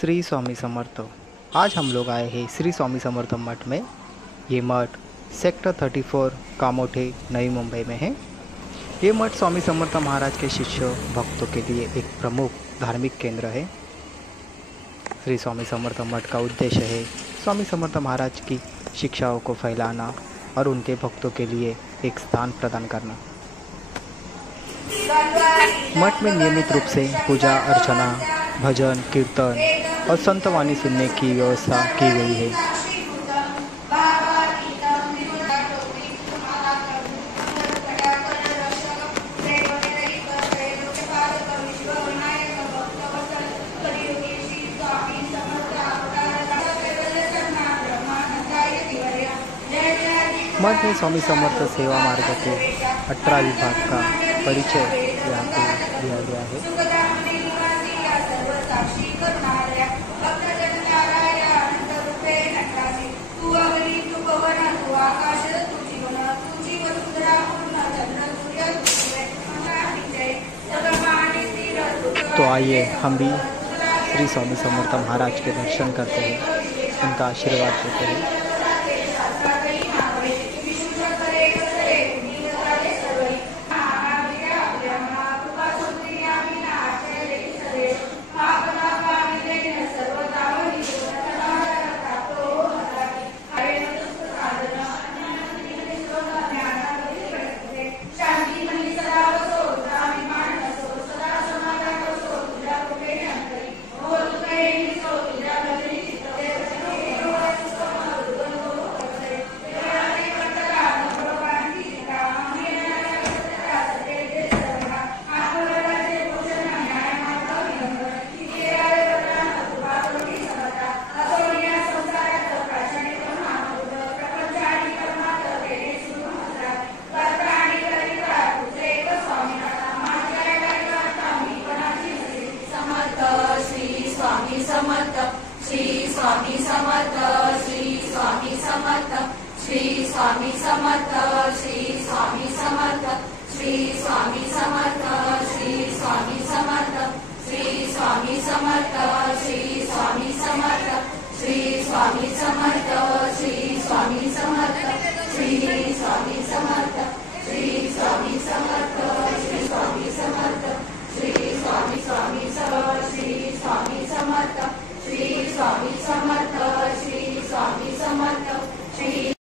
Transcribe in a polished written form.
श्री स्वामी समर्थ। आज हम लोग आए हैं श्री स्वामी समर्थ मठ में। ये मठ सेक्टर 34 कामोठे नई मुंबई में है। ये मठ स्वामी समर्थ महाराज के शिष्य भक्तों के लिए एक प्रमुख धार्मिक केंद्र है। श्री स्वामी समर्थ मठ का उद्देश्य है स्वामी समर्थ महाराज की शिक्षाओं को फैलाना और उनके भक्तों के लिए एक स्थान प्रदान करना। मठ में नियमित रूप से पूजा अर्चना, भजन, कीर्तन और संत वाणी सुनने की व्यवस्था की गई है। मठ में स्वामी समर्थ सेवा मार्ग के 18 विभाग का परिचय यहाँ पे दिया गया है। तो आइए हम भी श्री स्वामी समर्थ महाराज के दर्शन करते हैं, उनका आशीर्वाद लेते हैं। श्री स्वामी समर्थ, श्री स्वामी समर्थ, श्री स्वामी समर्थ, श्री स्वामी समर्थ, श्री